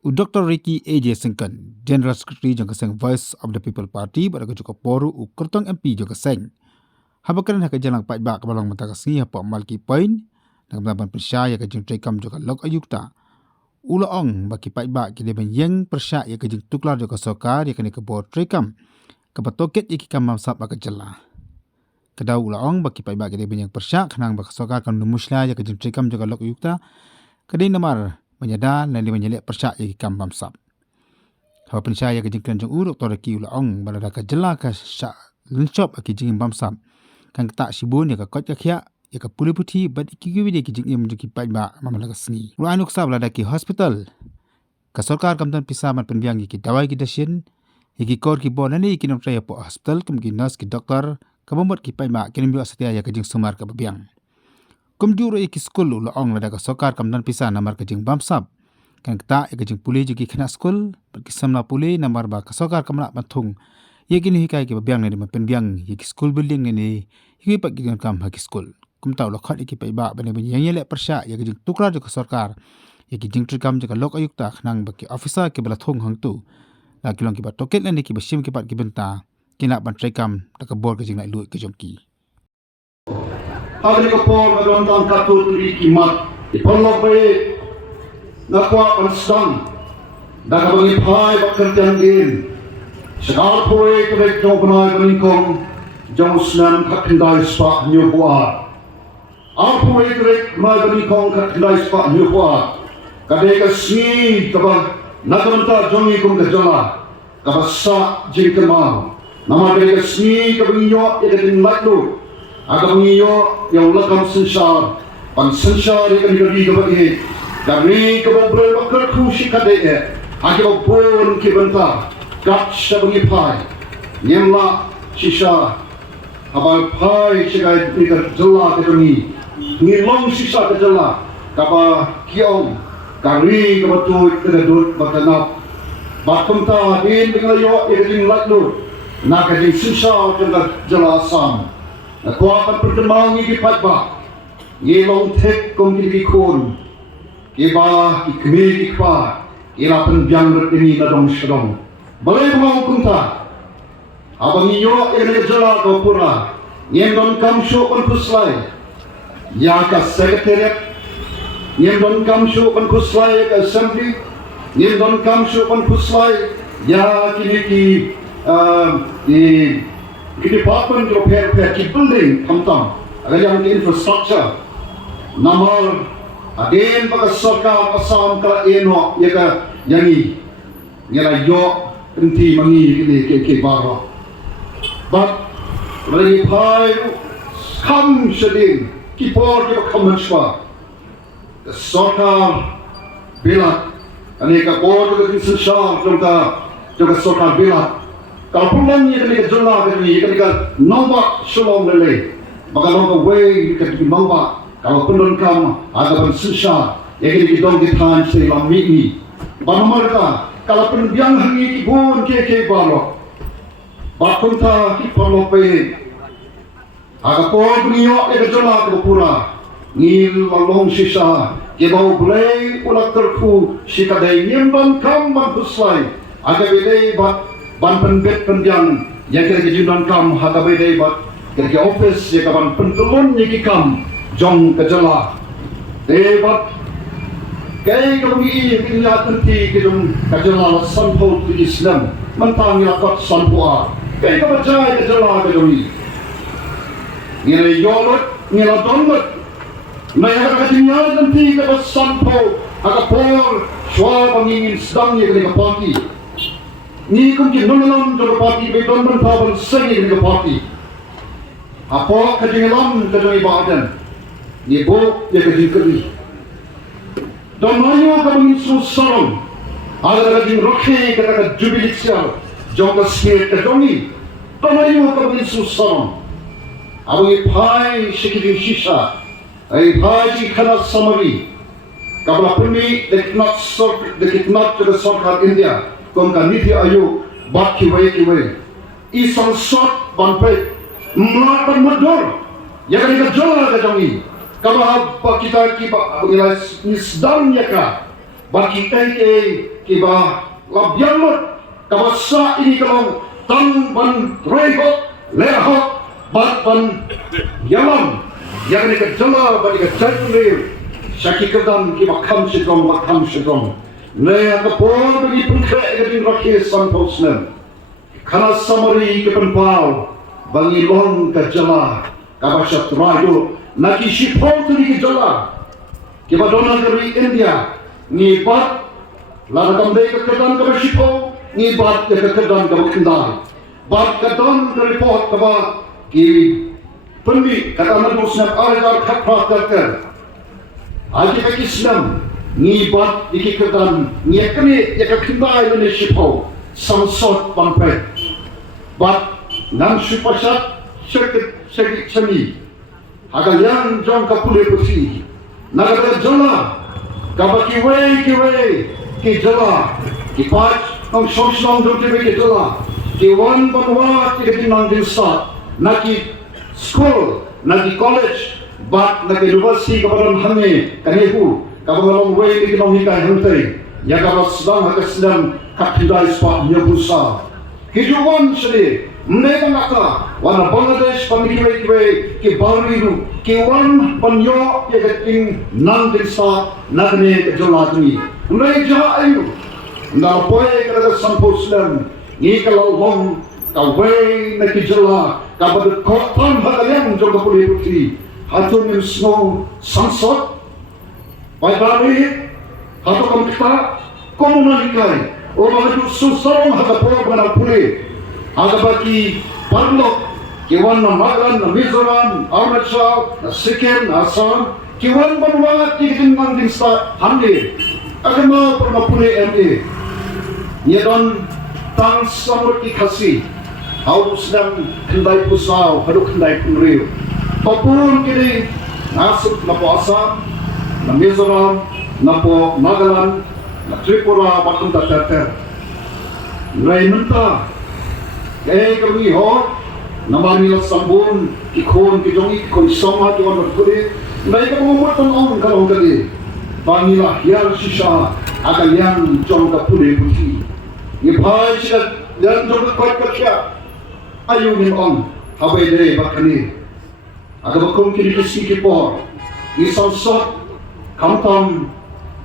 Dr. Ricky A.J. Singkan, General Secretary jang kaseng Voice of the People Party pada kejoko poru kertong MP jang kaseng. Habakan hak jalang Paidbah kebalong mata kasih apa malki poin dan kebenaran persya ya kejeng trekam jang lok ayukta. Ulaong baki Paidbah kini yang persya ya kejeng tuklar jang Sorkar ya kini kebor trekam kepatoket ya kikam mamsap baka jelah. Kedau ulaong baki Paidbah kini yang persya kenang baka Sorkar kan numusla ya kejeng trekam jang lok ayukta. Kedai Namar menyadar dan menyelek persyak yang kikam mamsap. Hawa pensya ya kejeng kelanjung uruk toraki ulaong balada ka jelah ka syak lencop aki jeng mamsap. Kan ketak sibun ya ka kot ya kya ya ka puli putih bat ikiwi dia kejeng yang menjuki Paidbah mamalaga sengi. Ulaan uksa balada ki hospital. Ka Sorkar kamtan pisaman penbiang ki dawai ki dasyin. Ki kor ki bon nani ki nom traya po hospital kem ki nurse ki doktor ka bomot ki Paidbah ki nembiwa setia ya kejeng Sumar ka babiang. Kumjuro iki skul ulaong lada ka Sorkar kamdan pisah Namar kejeng bamsap. Kan ketak ya kejeng puli juki kena skul berkisamna puli Namar ba ka Sorkar kamnak matung. Ya kini hikai ki babiang ni penbiang iki skul building ni hiki pak ki kam haki skul. Kum tau lokhat iki Paidbah bani yang yelek persya ya kejeng tuklar ka Sorkar. Ya kejeng trikam jaka lok ayukta nang baki officer ki balatung hang tu. La kilong ki ba toket lan ki basim ki pat ki benta. Kina ban trikam da ka bor kejeng nak luit ke jongki. Hari kapor nagantang katuturi kimat ipolok baik nakwa panstang dakabangi pai bakertiangin sekar poe kerek jobnai beningkong jong snan kakindai spa nyubuat poe kerek mai beningkong kakindai spa nyubuat kadai kasni kaba nakaranta jongi kong kajala kaba sa jingkemang nama kadai kasni kabinyo ikatin latlu agar mengiyo yang lekam sensar, pan sensar yang diberi kepada kami kebetulan bakal kusi kadai, agar pun kibenta, kat sebagai pai, nyemla sisa, abal pai sebagai nikar jelah kedemi, ngilong sisa kejelah, kapa kiong, kami kebetulan keduduk berkenap, bakal din dengan yo yang lalu, nak jadi sisa dengan jelasam. Kuapan perkembangan di Paidbah, ngilong tek kong kikikun, kiba kikmi kikpa, ilapan biang bertini nadong sedong. Balai mau kunta, abang iyo yang jala kau pura, ngendon kamsho pan puslai, ya ka sekretariat, ngendon kamsho pan puslai ka assembly, ngendon kamsho pan puslai, ya kini ki department of repair ki building kamtam ada yang ki infrastructure Namar again baka Sorkar asam ka eno yaga yani ngela yo enti mangi ke baro but bagi pai kam sedin ki por ki kamanshwa Sorkar bilat aneka por ki sensar juga Sorkar bilat kalau pulang ni kena jelah kena nombak shalom lele, maka nombak way kena nombak. Kalau pendon kam ada bersisa, ya kena dong di time selam mini. Bapa mereka kalau pendiang hangi kibun ke balok, bakunta kipalo pe. Aga por niyo kena jelah ke pura, ngil lalong sisa, kebau blay ulak terku, sikadai nyemban kam mampuslai, aga bedai bat ban penbet pendiang yang kira kejudan kam haga bedai bat kira office ya kaban pentulun ni kam jong kejala debat kai kami kini atunti kejum kejala sanpo tu Islam mentang ya kot sanpoa kai kabajai kejala kejumi ngile yolot ngila dongot mai haga kejingal nanti kabas sanpo haga por shwa pangingin sedang ya kini kapaki ni kunci nonon jor parti beton mentawal sengi dengan parti apa kejenglam kejeng ibadan ni bo ya kejeng keri dan mayu kami susarong ada kejeng rokhe kata jubilee sial jongka skate kejongi dan mayu kami susarong awi pai sekiding sisa ai pai ji kana samari kabla puni deknat to the Sorkar India kong kaniti ayu bat kiway isang shot banpay melapan medor yang kita jual ke jangi kalau apa kita kiba nilai nisdam ya ka bagi kiba labianut kabasa ini kalong tang ban rehok lehok bat ban yalam yang ni kejala bagi kejala syaki kedam kiba kam sidrong ne akapor bagi pengkek kedin rakyat sampusnem kana samari kepenpau bagi long kejala kabasat rayo naki shipol tu di kejala kiba dona dari India ni bat lana kamdai kekedam kabashipol ni bat kekedam kabakendai bat kedam report kaba ki pendi kata menusnap argar khapra karter aji bagi Islam ni bat dikekedam ni kene yakakendai ni shipol samsot pampet bat nan supasat sekit seni agar yang jong kapule bersih naga jala kabaki we ki jala ki pat ang sosong do ki jala ki wan banwa ki tinang din sa naki school naki college bat naki university kabaran hange kanehu kabaran we ki nong hikai hantai ya kabas sedang hakasdam kapidai spa nyabusa hijuan sedi mereka kata wana Bangladesh panikiwe ki bariru ki wan banyo ye keting nang desa nagne ke jolatni mereka ayu na poe kada sampuslam ni kalau long kawe na ki jola kabad kotan hagalian joga puli putri hatu min snow sansot Paidbah hatu kamta komunalikai o bahadu susarong hagapor bana puli agabaki parlok kiwan Namar, Mizoram, Arunachal, Sikkim, Assam, kiwan banwa tikin nang dinsta hande agama permapule MA nyedon tang samut ikasi au sedang kendai pusau haduk kendai punriu papun kini nasib napo Assam na Mizoram napo Nagaland na Tripura batun tater ngai menta kami ho Namar nila sambun ikon kijongi kon soma tuan berkulit mereka mengumpulkan orang kalau kali panggillah yang sisa akan yang jom kapule putih ni bhai sila yang jom kuat kerja ayu ni on habai deh bakani agar bakum kini kisi kipor ni sansot kampam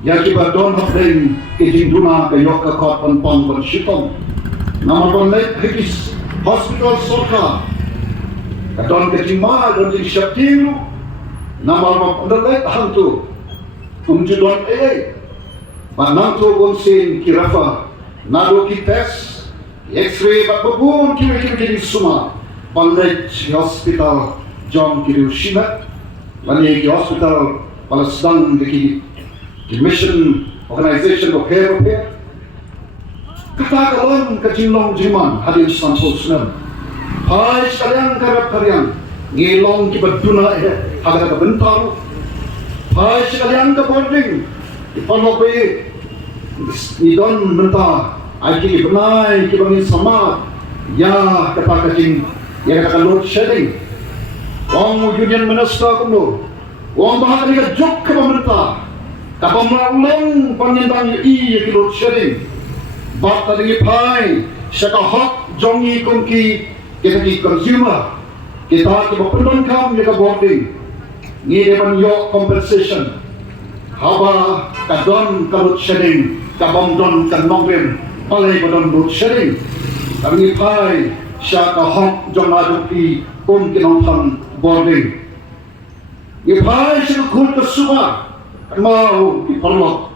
yang kibadon hapeng kejing duna kayok kakot panpang bersyitong Namar banlet hikis hospital Sorkar kadon kejing ma dan di syatiru Namar banlet hantu kumjudon Bananto bonsin kirafa nado ki tes x-ray bakbun kiri Sumar banlet hospital John kiri Shah lani ki hospital Palestine ki mission organization of care kata kalon kecilong jiman hadir sampusnam hai sekalian karap kalian ngilong ki baduna haga ka bentar hai sekalian ka boarding ipanope idon bentar aji ki benai ki bangin sama ya kata kacing ya kata load shedding wong union minister kuno wong bahag ni ka juk ka pemerintah kapam lang panyentang i ki load shedding bat tadi pai syaka hak jongi kongki kita ki consumer kita ki bapendon kam ya boarding ni depan yo compensation haba kadon kalut shedding kabam don kanongren palai badon load shedding kami pai syaka hak jona joki kongki nonton boarding ni pai syaka kul Sumar mau di perlok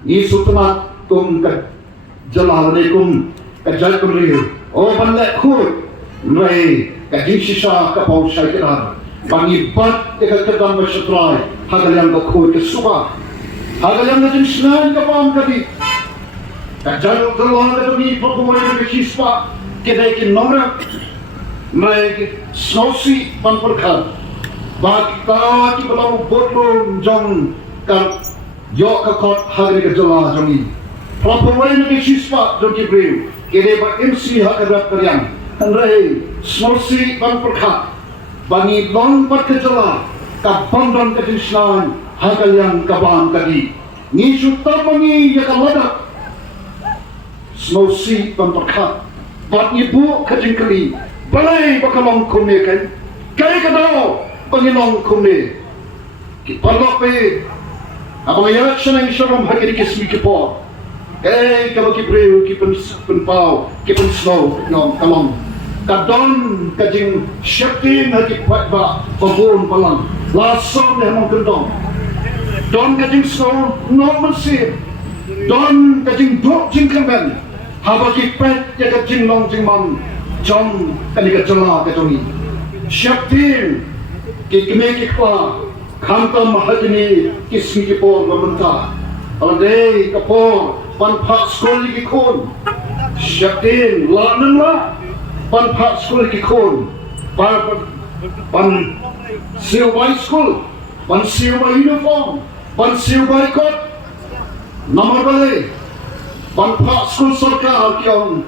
ni sutmat kum Assalamualaikum kajaikum liu oh bandek khut rai kajing sisa kapau syaitan pangibat kekedam masyatrai hagalang khut ke Sumar hagalang kajing senan kapam kadi kajal telah kami perkumpulan ke siswa kedai ke Namar rai snosi panperkal bakta ki belau botlong jong kan yo kakot hari kejelah jongi Perempuan ini siswa jom kibriu, kini bak MC hak erat kalian, henrai snosi bang perkat, bangi long pat kejala, kapandon kejisnan hak kalian kaban kadi, Ni Sutamani Yakalada Snow Sea Pampakat Bat Ibu Kajingkali Balay Bakalong Kumne Kan Kaya Kadao Pangilong Kumne Kipalope Abang ayat siya ng isyaram hagin kismi kipo Kaya Kipreu Kipenpau Kipen Snow Kalong Kadon Kajing Syaktin Hagi Paidbah Pabun Palang Lasong Hamang Kendong Don Kajing Snow Not Masir Don Kajing Duk Jingkamen Habaki Pet Yaga Jinglong Jingman Jong Kanika Jala Kajoni Syaktin Kikme Kikwa Kanta Mahadini Kismi Kipor Mamenta Alday Kapor Panpak Skol Kikon Syaktin Lanan La Panpak Skol Kikon Pan Silbai Skol Pan Silbai Uniform Pan Silbai Kot Namar Balay Panpak Skol Sorkar Kiong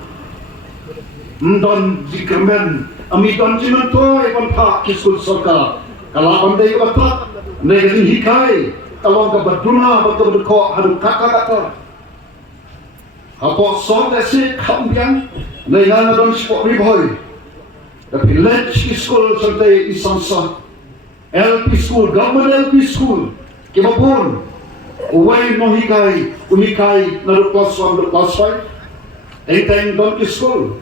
Mdon Zikamen Amidon Jimantoy Panpak Skol Sorkar Kalau pandai batak Negeri hikai Kalau ke berduna Betul-betul Haduk kata-kata Apa sok desi Kampiang Negara dan sport riboy Tapi lej school Sampai isamsa LP school Government LP school Kimapun Uway no hikai Umikai Naru class 1 to class 5 Enteng don ke school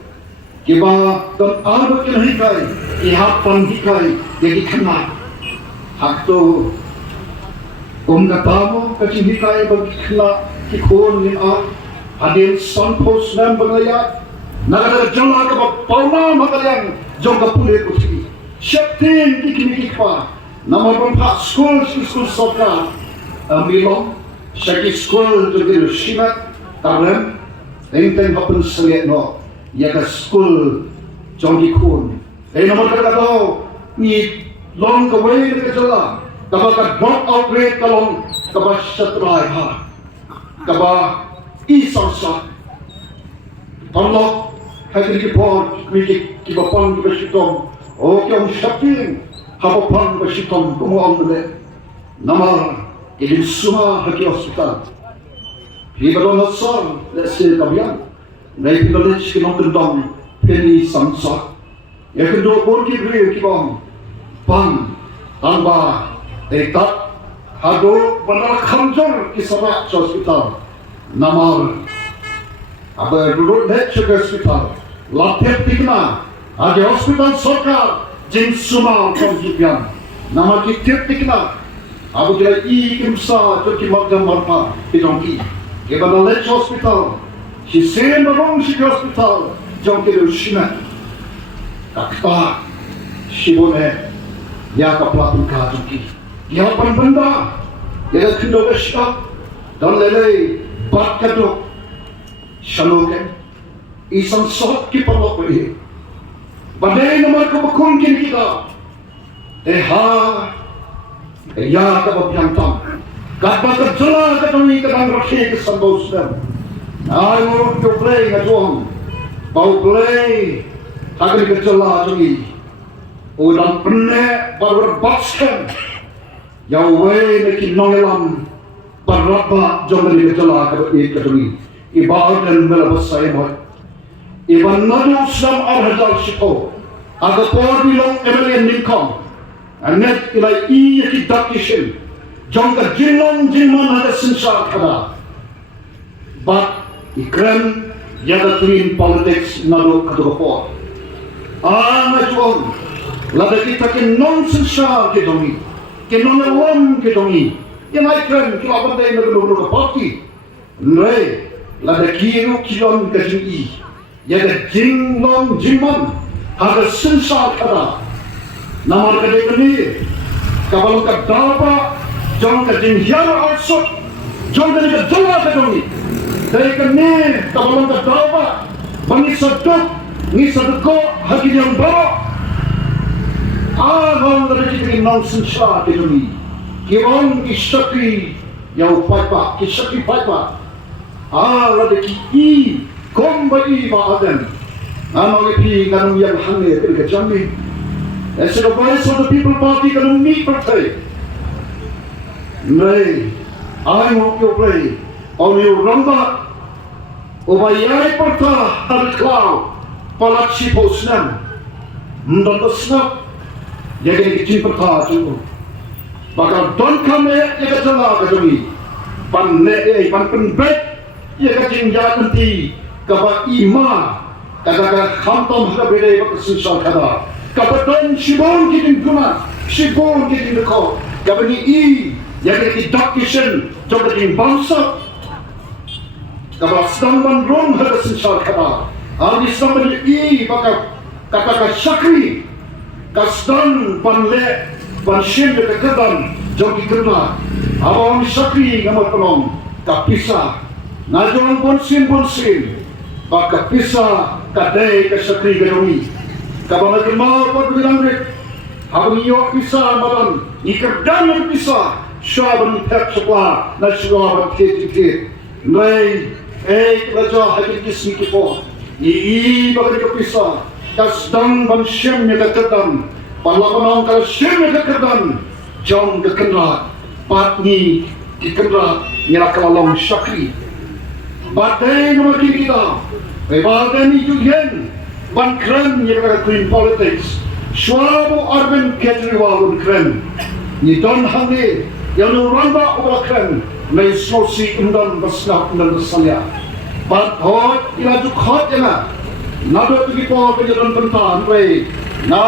Kiba don arbet kena hikai Ihapan hikai Jadi kenal Hakto Katamo Kacing hikai Bagi kenal Kikon Yin ar Hadin sun post Nam bangayat Nagada jala Kaba Pauna Magalang Jong Kapule Kuti Syaktin Kikini Kikpa Namar Bampak School School Sorkar Milong Syakit School Jadi Shimat Tarem Enteng Hapen Seliat No Yaga School Jong Kikun Namar kata Ni long kaway na kajala kaba ka drop out rate kalong kaba syatray ha kaba isang sa panlok hagin kipon kibapang kibasitong o kiyong syaping habapang kibasitong kumuang nile namar ilin Sumar hagi hospital hibadon natsar lesi kabiyan na ipinalits kinong kendong peni samsa yakindo pun kibri kibang Pan, tanpa dekat, hado benar kamjor kisah hospital, namar, aber dulu net juga hospital, lapet tikna, ada hospital Sorkar, Jingsngewtieng konjipian, nama kitip tikna, abu kira kimsa tu kimakam marpa pidongki, kebana net hospital, si sen barong si hospital, jom kira usina, takpa, si bone. Ya kaplatun kajuki ya benda ya kindo besha dan lele bat kado shaloke isang sot ki palok beri badai nomor ko bukun kin kita ha ya ka babyantang kapag kajala ka tumi ka dang rakhi ka sambos dem ayo to play nga tuang pau play agar kajala tumi Ulang pene baru baskan Yahweh neki nongelam Parapa jomeli kejala kadui Ibarat dan melabas saya boy Iban nadu sedang arhadal siko Aga por bilong emelian ningkong Anet ilai iya kidakishin Jongka jinlong jinman ada sensar kada But ikran Yaga twin politics nadu kadugapor Ngajuan Lada kita ke nonsense Shah ke dongi, ke nonawam ke dongi. Yang aikran kila bandai nagulung ke parti. Nrai lada kiru kilon ke jingi. Yaga jinglong jingman haga sensar kada. Namar kade kani kabalong ka dalpa jong ka jingyara alsot jong kani ka jala ke dongi. Dari kani kabalong ka dalpa bangi saduk ni saduko hagi yang bawa. Aham dari kita nonsense Shah di dunia. Kiwan kisaki yang Paidbah, kisaki Paidbah. Lada ki kombai maadan. Nama ipi kanung yang hange kerja jambi. As the voice of the people party kanung meet partai. Nay, Ai mo kyo play. Au ni ramba. Ubayai perta hal klau. Palat si posnam. Mdon snap. Jadi kecil perta cukup. Bakal don kame ya kacala kajumi. Pan pan penbet ya kacing jalan nanti. Kaba ima. Kata khantam hada bede bak susah kada. Kaba don shibon kitin guna. Shibon kitin deko. Kaba ni ya kati doctor coba di bangsa. Kaba sedang bandrong hada susah kada. Ani sedang ni baka kata syakri. Kasdan panle panshin de kedan jogi kerna awam syakri nama tolong kapisa najong bonsin baka pisa kadai ke syakri gadomi kabang gemau pot bilang rek habang yo pisa madan ikerdan pisa syaban pek sepla na syaban kit nei raja hadir kismi kipo ni baka ke pisa kasdan banshin de kedan Palapanong kalsyon na kakardan, jong kakanra, patni kikanra, nilakalalong syakri. Batay na makikita, may batay ni Jingsngewtieng, bankran nilakakuin politics, Schwabo Arben Ketriwalun kren, ni Don Hangge, yanuranda ubakren, may sosi undan basnap undan basalya. Bathot ilajuk hot yana, nadot ikipo penyeran pentan, na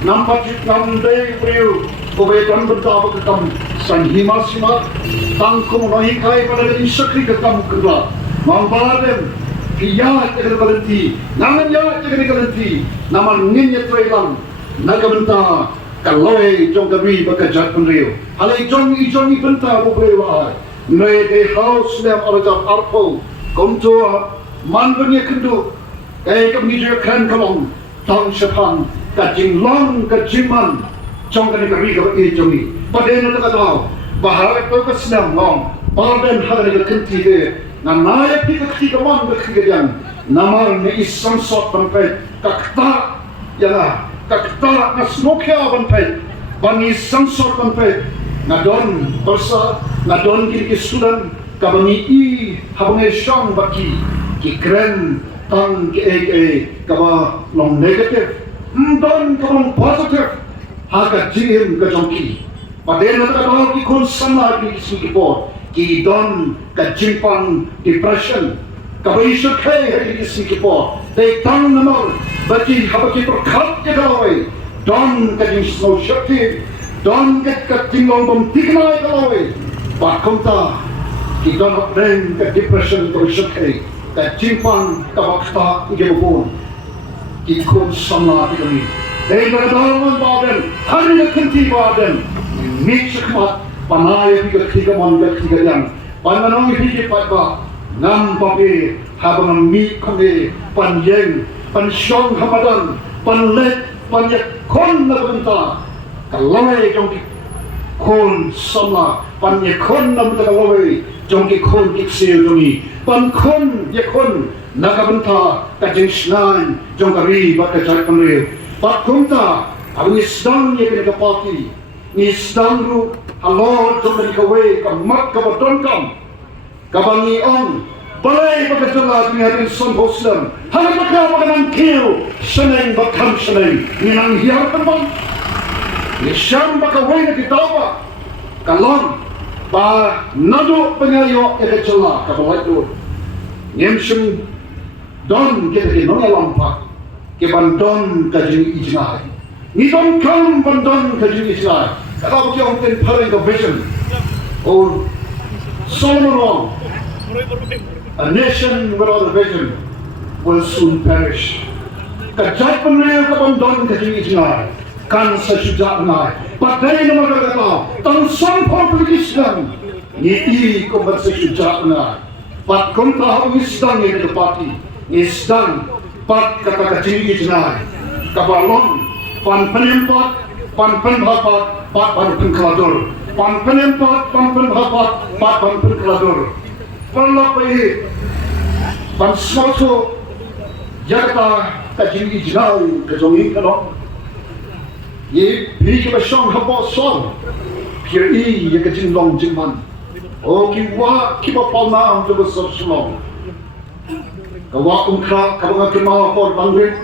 nampak namdai beliau kebetulan bertawa kekam sanghima sima tangkum nahikai pada dari syakri kekam kerja mambaden kiya cakap berhenti naman ya cakap berhenti naman nginya trailang naga benta kaloi jong dari bekerja penriu halai jong benta bubewa nei de house lem arajat arpo konto man punya kendu kami juga kan kalong tang sepan kajing long kajiman jong kani kari ka jomi paden na kataw bahar to kasnam long paden hari ka kenti de na naik ti ka man ka kigan namar ne isam sot panpet kakta yana kakta na smokya panpet bani isam sot panpet na don persa na don ki sudan kabani i habane shong baki ki kren tang ke kaba long negative Don kong positive haga jingim ka jongki padel na ka ki kon sama ki sikipot ki don ka jimpang depression ka baisha khay ki sikipot they tang namar baki habaki perkhat ke dawai don ka jing snow shakti don ka tinglong bom tiknai dawai ba komta ki don den ka depression ka shakti ka jimpang ka bakta igemon ikon sama kami. Dari berdauman badan, hari kenti badan, mixmat panaya tiga man tiga yang, pananong hiji Paidbah, ngam papi habang mi kami panjeng, pansyong hamadan, panlet panyak kon na benta, kalaway jong kon sama panyak kon na benta kalaway jong kon kiksil jongi, pan kon yakon nakabenta kajing snan jong kari bakajak kamil pakunta ang isdang niya kinakapati ni isdang ru halor jong kanikaway kamak kabadon kam kabangiong balay bakajala kinatin son hoslam halang baka makanang kiyo sanay bakam sanay ninang hiyarpan bang ni siyang bakaway na kitawa kalon ba nado pangayo ekachala kabalay doon Nyemsum don kita nona lampak ke bandon kajing ijnai ni don kam bandon kajing ijnai kalau kita mungkin paling vision or Solomon a nation without a vision will soon perish kajat penreo ke bandon kajing ijnai kan sesujat nai padai nama kata tan sampon Islam ni i ko bersujat nai pat kontra wisdom ni ke parti isdan pat kata kecil jenai kabalon pan penempat pan penhapat pat pan penkeladur pan penempat pan penhapat pat pan penkeladur perlapai pan suatu jata kecil jenai kejongin kalau ye beri ke besong haba sol piri ye kecil long jingman O kiwa palna untuk besar Sulong. Kawa ungkra kawa kemau por bangrit.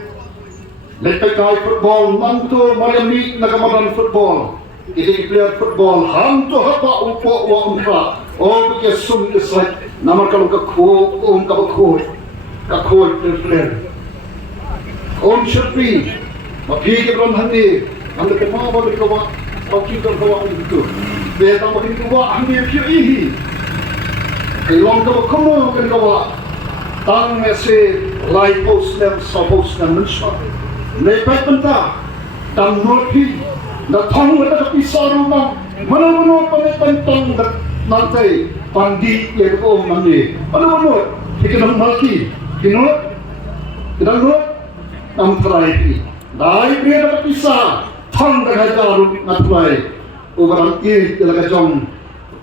Lepai kai football mantu Miami nagamadan football. Ini player football hantu hapa upo wa ungkra. O ke sum is like Namar kalau ka ko player. Should be. Mapi ke ron handi. Anda kemau ba kawa. Kau kita kawa itu. Dia tak makin kawa handi pihi. Ilong kawa kan kawa. Tang ese light post them suppose them mention. Lepai penta. Tang norpi. Na thong ada pisau rumah. Mana penetang nanti pandi yang ko mandi. Mana kita malki. Kita nam try. Dai dia pisau. Thong dah jarum natulai. Ugaran ini ilaga jom.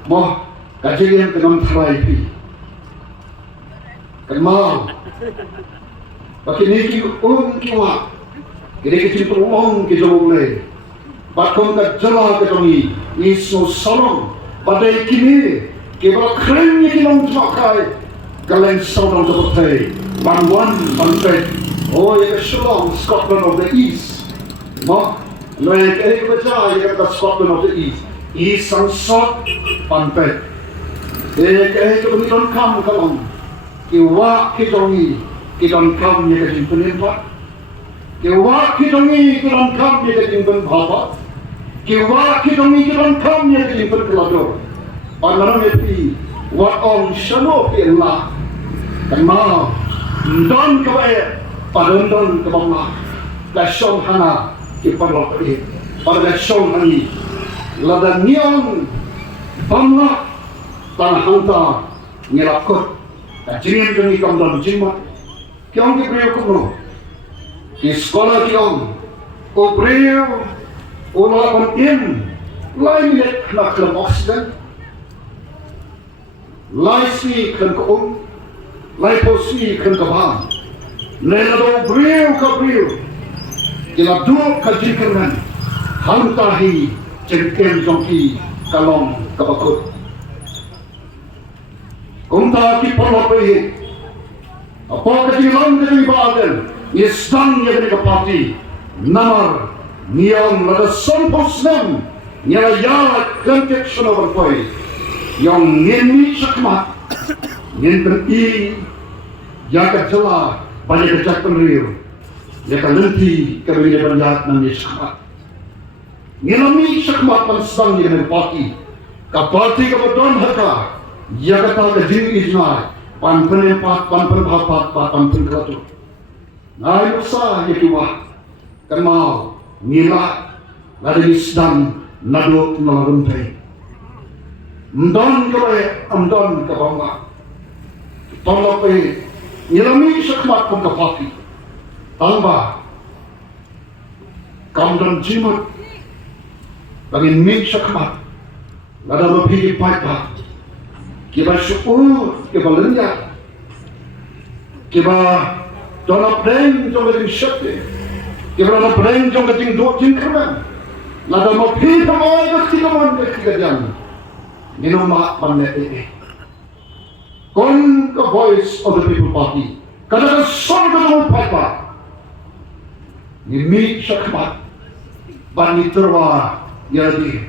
Moh kajian dengan try. Kenal. Bagi ni kiwa. Kini kita kita boleh. Bakong ka jala ka tongi iso salong. Badai kini kebal kren ni kilong makai. Kalen salong to pay. One pay. Oh ya Shillong, Scotland of the East. Mo like baca ya ka Scotland of the East. East sang sot pay. Ko ni don kam kalong. Kiwa kitongi kidon kam ni ka jimpunin pa. Kiwa kitongi kidon kam ni ka jimpen bapa. Kiwa kitongi kidon kam ni ka jimpen kelado. Pangaran itu wat on shano pilah. Kema don kawe padon kebangla. Gasong hana kiparlo pe. Pada gasong hani lada nion bangla tan hanta ngelakot. Jingsngewtieng kami kamdan jima. Kiong ki brio kuno. Ki sekolah kiong. Ko brio ola kon in lain let nak klem oksigen. Lai si kan ko lai posi kan ka bang. Nela do brio ka brio. Kila do ka jikan hantahi jengkem jongki kalong kabakut. Kunta ki polope. Apa kejilan dari badan. Istan yang dari parti. Namar niang lada sompusnem. Nyala ya contection of boy. Yang ngeni sakmat. Ngen i jaga jela banyak kecak penriu. Ya kalenti kabila banyak nan sakmat. Ngelami sakmat pansang yang dari parti. Ka parti ka bodon haka. Ya kata kejing isna panpen keratu. Nai usaha ya kiwa kenal nila lada isdam nado nalaruntai. Mdon ke bangga. Tolong pe nilami sakmat pun kapati. Tamba kamdan jimat bagi min sakmat lada lebih Paidbah. Kiba syukur, kiba lenyak, kiba donap deng jong keting syakti, kiba donap deng jong keting dua jingkran, lada mau pi kamai ketigaman ketigajan, minum mak pandai ini. Kon the voice of the people party, kadang song kadang Paidbah, ni mi syakmat, bani terwa jadi,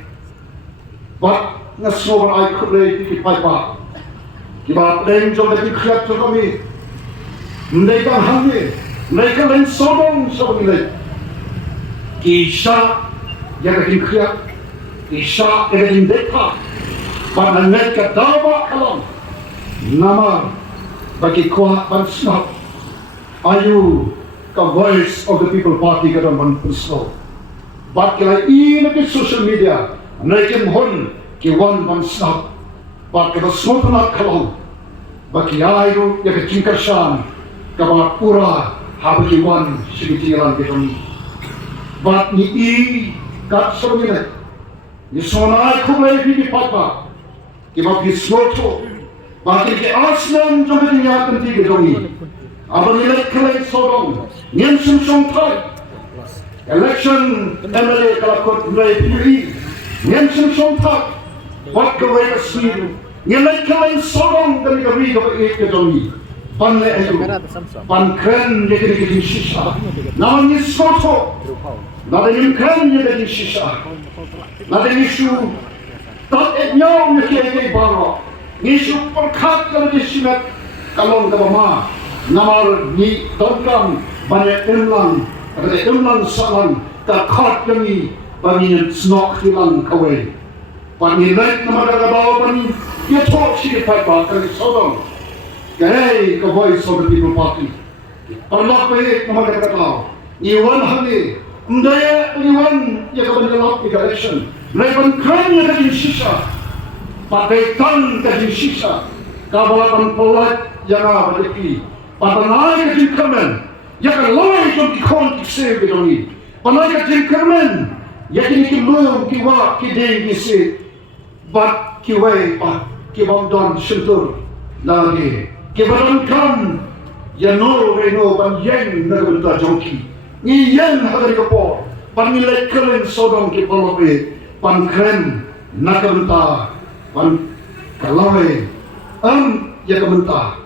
but ngasoban ay kulay di Paidbah. Kiba deng jong keting kriat jong kami. Mereka hamil, mereka lain sobong nilai. Ki Shah yang keting kriat, ki Shah yang keting deka. Pada mereka dawa alam. Namar bagi kuat dan snap. Ayu ka voice of the people party kadang berpersau. Bat kila ini ke social media, mereka mohon ki wan ban snap. Bat kada smotanat kalau bagi ayu yang kecingkasan kabar pura habis wan sigitingan betoni. Bat ni kat somine ni sonai kumai di Paidbah. Kiba bismoto bagi ke aslan jom dunia kenti gedongi. Abang nilai kelai sodong nyen sum thai. Election MLA kalakot mulai pilih nyen sum thai. Wat kawai kasih Nilai kalian sorong dari kami ke doni. Pan le ayu. Pan keren ye kini sisa. Namanya soto. Namanya keren ye kini sisa. Namanya isu. Tak etnyau ye kini baro. Isu perkat kalau disimat kalon ke mama. Namar ni tongkang banyak emlang. Ada emlang salang. Kakat kami bagi snok hilang kawai. Panilai nama kagak pani dia talk sih Paidbah kali sodong. Kaya ke voice of the people party. Parlok pe nama kagak tahu. Iwan hali, ndaya iwan ya kaban kelak di election. Lepas kran ya kaji sisa, pakai tan kaji sisa. Kabalakan pelat yang apa lagi. Padanai kaji kermen, ya kan lawai jom dikon dikse bedoni. Panai kaji kermen, ya kini kilung kiwa kideng dikse. But kiway kibam don sentur lagi kibaran kan ya no reno ban yang nagunta jongki ni yang hadari kapor pan nilai keren sodong ki polope pan keren nagunta pan kalawe ya kamenta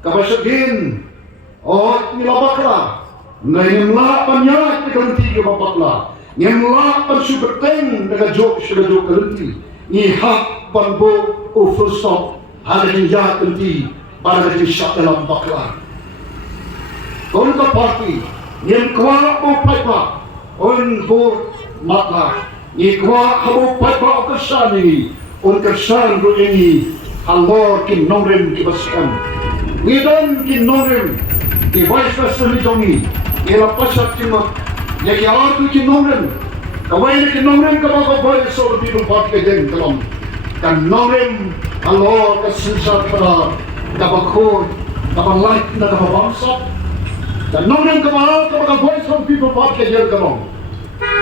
kabasagin nilabakla ngayimla panya kanti ke bapakla ngimla pan subeteng daga jok sudah jok kanti ni hak panbo full stop ada dia nanti pada di syak dalam baklar kontra parti yang kuat bu Paidbah on bu matlah ni kuat bu Paidbah kesan ini on kesan bu ini Allah kin nongren ki baskan ni don kin nongren di vice president ni ela pasak cuma ya ya tu kin nongren kawai ni nomrem kabau boy so the people party again kalom kan nomrem Allah kesensa pada kabakor kabalai na kabangsa kan nomrem kabau boy so the people party again kalom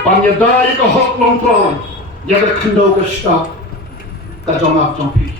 panyadai ka hok long tron ya ka kendo ka stop ka jongap jongpi